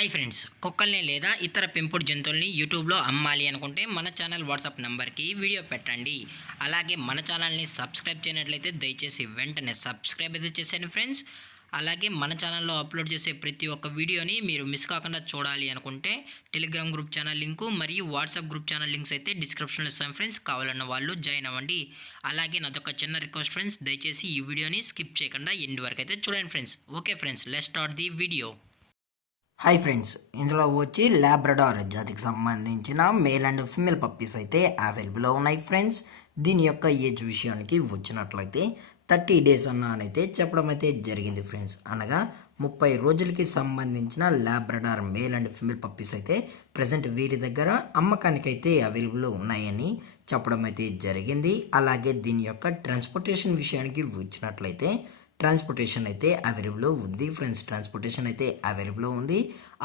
Hi friends, కుక్కల్ని లేదా ఇతర పెంపుడు జంతువుల్ని యూట్యూబ్లో అమ్మాలి అనుకుంటే మన ఛానల్ వాట్సాప్ నెంబర్కి వీడియో పెట్టండి. అలాగే మన ఛానల్ని సబ్స్క్రైబ్ చేయనట్లయితే దయచేసి వెంటనే సబ్స్క్రైబ్ అయితే చేసేయండి ఫ్రెండ్స్. అలాగే మన ఛానల్లో అప్లోడ్ చేసే ప్రతి ఒక్క వీడియోని మీరు మిస్ కాకుండా చూడాలి అనుకుంటే టెలిగ్రామ్ గ్రూప్ ఛానల్ లింకు మరియు వాట్సాప్ గ్రూప్ ఛానల్ లింక్స్ అయితే డిస్క్రిప్షన్లో ఇస్తాను ఫ్రెండ్స్. కావాలన్న వాళ్ళు జాయిన్ అవ్వండి. అలాగే నాదొక చిన్న రిక్వెస్ట్ ఫ్రెండ్స్, దయచేసి ఈ వీడియోని స్కిప్ చేయకుండా ఎండ్ వరకు అయితే చూడండి friends. Okay friends, let's start the video. Hi friends, ఇందులో వచ్చి లాబ్రడార్ జాతికి సంబంధించిన మేల్ అండ్ ఫీమేల్ పప్పీస్ అయితే అవైలబుల్లో ఉన్నాయి ఫ్రెండ్స్. దీని యొక్క ఏజ్ విషయానికి వచ్చినట్లయితే 30 days అయితే చెప్పడం అయితే జరిగింది ఫ్రెండ్స్. అనగా 30 రోజులకి సంబంధించిన Labrador male and female puppies అయితే ప్రజెంట్ వీరి దగ్గర అమ్మకానికి అయితే అవైలబుల్లో ఉన్నాయని చెప్పడం అయితే జరిగింది. అలాగే దీని యొక్క ట్రాన్స్పోర్టేషన్ విషయానికి వచ్చినట్లయితే ట్రాన్స్పోర్టేషన్ అయితే అవైలబుల్లో ఉంది ఫ్రెండ్స్. ట్రాన్స్పోర్టేషన్ అయితే అవైలబుల్లో ఉంది.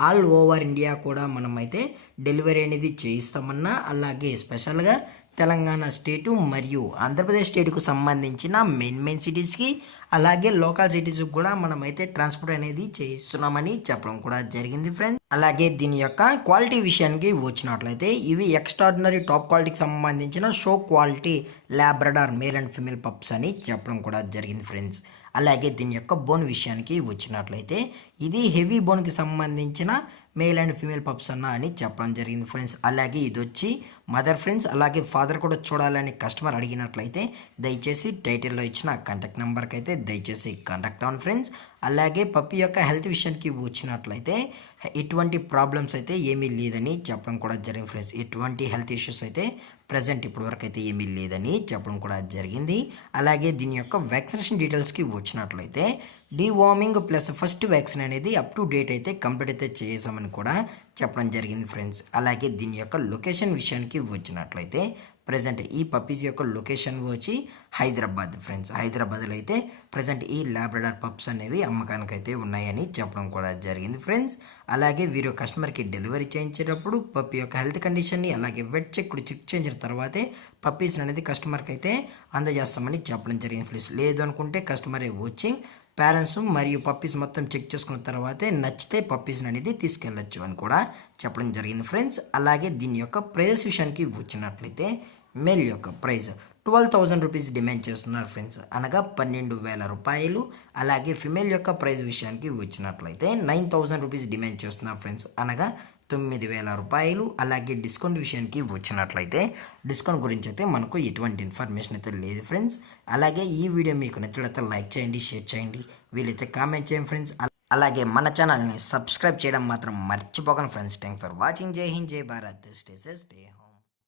ఆల్ ఓవర్ ఇండియా కూడా మనం అయితే డెలివరీ అనేది చేయిస్తామన్నా, అలాగే స్పెషల్గా తెలంగాణ స్టేటు మరియు ఆంధ్రప్రదేశ్ స్టేట్కు సంబంధించిన మెయిన్ సిటీస్కి అలాగే లోకల్ సిటీస్కి కూడా మనమైతే ట్రాన్స్పోర్ట్ అనేది చేయిస్తున్నామని చెప్పడం కూడా జరిగింది ఫ్రెండ్స్. అలాగే దీని యొక్క క్వాలిటీ విషయానికి వచ్చినట్లయితే ఇవి ఎక్స్ట్రాడినరీ టాప్ క్వాలిటీకి సంబంధించిన show quality Labrador male and female pups అని చెప్పడం కూడా జరిగింది ఫ్రెండ్స్. అలాగే దీని యొక్క బోన్ విషయానికి వచ్చినట్లయితే ఇది హెవీ బోన్కి సంబంధించిన మేల్ అండ్ ఫీమేల్ పప్స్ అని చెప్పడం జరిగింది ఫ్రెండ్స్. అలాగే ఇది వచ్చి మదర్ ఫ్రెండ్స్, అలాగే ఫాదర్ కూడా చూడాలని కస్టమర్ అడిగినట్లయితే దయచేసి టైటిల్లో ఇచ్చిన కాంటాక్ట్ నెంబర్కి అయితే దయచేసి కాంటాక్ట్ అవ్వండి ఫ్రెండ్స్. అలాగే పప్పి యొక్క హెల్త్ విషయానికి వచ్చినట్లయితే ఎటువంటి ప్రాబ్లమ్స్ అయితే ఏమీ లేదని చెప్పడం కూడా జరిగింది ఫ్రెండ్స్. ఎటువంటి హెల్త్ ఇష్యూస్ అయితే ప్రజెంట్ ఇప్పటివరకు అయితే ఏమీ లేదని చెప్పడం కూడా జరిగింది. అలాగే దీని యొక్క వ్యాక్సినేషన్ డీటెయిల్స్కి వచ్చినట్లయితే డీవార్మింగ్ ప్లస్ ఫస్ట్ వ్యాక్సిన్ అనేది అప్ టు డేట్ అయితే కంప్లీట్ అయితే చేసామని కూడా చెప్పడం జరిగింది ఫ్రెండ్స్. అలాగే దీని యొక్క లొకేషన్ విషయానికి వచ్చినట్లయితే ప్రజెంట్ ఈ పప్పీస్ యొక్క లొకేషన్ వచ్చి హైదరాబాద్ ఫ్రెండ్స్. హైదరాబాద్లో అయితే ప్రజెంట్ ఈ లాబ్రడార్ పప్స్ అనేవి అమ్మకానికి అయితే ఉన్నాయని చెప్పడం కూడా జరిగింది ఫ్రెండ్స్. అలాగే వీరు కస్టమర్కి డెలివరీ చేయించేటప్పుడు పప్పి యొక్క హెల్త్ కండిషన్ని అలాగే వెట్ చెక్ చేయించిన తర్వాతే పప్పీస్ అనేది కస్టమర్కి అయితే అందజేస్తామని చెప్పడం జరిగింది ఫ్రెండ్స్. లేదు అనుకుంటే కస్టమరే వచ్చి పేరెంట్స్ మరియు పప్పీస్ మొత్తం చెక్ చేసుకున్న తర్వాతే నచ్చితే పప్పీస్ అనేది తీసుకెళ్ళచ్చు అని కూడా చెప్పడం జరిగింది ఫ్రెండ్స్. అలాగే దీని యొక్క ప్రైస్ విషయానికి వచ్చినట్లయితే మేల్ యొక్క ప్రైస్ 12,000 రూపీస్ డిమాండ్ చేస్తున్నారు ఫ్రెండ్స్, అనగా 12,000 రూపాయలు. అలాగే ఫిమేల్ యొక్క ప్రైస్ విషయానికి వచ్చినట్లయితే 9,000 రూపీస్ డిమాండ్ చేస్తున్నారు ఫ్రెండ్స్, అనగా 9,000 రూపాయలు. అలాగే డిస్కౌంట్ విషయానికి వచ్చినట్లయితే డిస్కౌంట్ గురించి అయితే మనకు ఎటువంటి ఇన్ఫర్మేషన్ అయితే లేదు ఫ్రెండ్స్. అలాగే ఈ వీడియో మీకు నచ్చినట్లయితే లైక్ చేయండి, షేర్ చేయండి, వీలైతే కామెంట్ చేయండి ఫ్రెండ్స్. అలాగే మన ఛానల్ని సబ్స్క్రైబ్ చేయడం మాత్రం మర్చిపోకండి ఫ్రెండ్స్. Thank for watching. జై హింద్, జై Bharat, stay safe, stay home.